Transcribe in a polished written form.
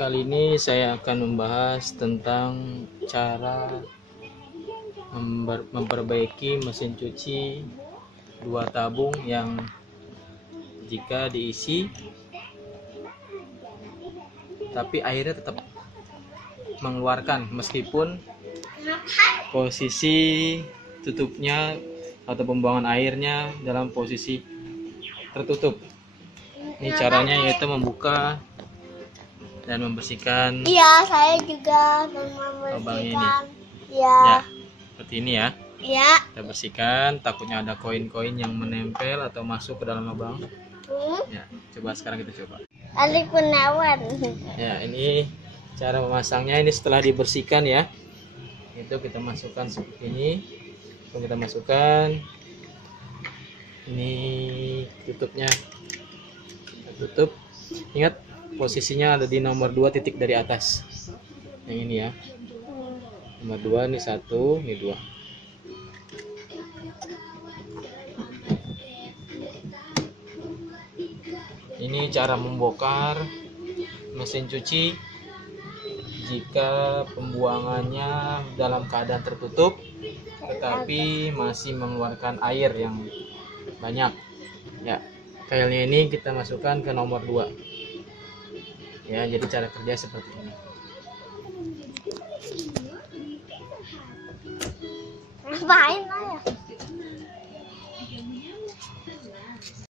Kali ini saya akan membahas tentang cara memperbaiki mesin cuci dua tabung yang jika diisi tapi airnya tetap mengeluarkan meskipun posisi tutupnya atau pembuangan airnya dalam posisi tertutup. Ini caranya yaitu membuka dan membersihkan. Iya, saya juga lubang ini. membersihkan. Ya, seperti ini ya. Iya. Kita bersihkan, takutnya ada koin-koin yang menempel atau masuk ke dalam lubang. Ya, coba sekarang kita coba. Ali Gunawan. Ya, ini cara memasangnya. Ini setelah dibersihkan ya. Itu kita masukkan seperti ini. Lalu kita masukkan. Ini tutupnya. Kita tutup. Ingat posisinya ada di nomor 2 titik dari atas. Yang ini ya. Nomor 2 ini 1, ini 2. Ini cara membongkar mesin cuci jika pembuangannya dalam keadaan tertutup tetapi masih mengeluarkan air yang banyak. Ya, filenya ini kita masukkan ke nomor 2. Ya, jadi cara kerja seperti ini. Ngapain?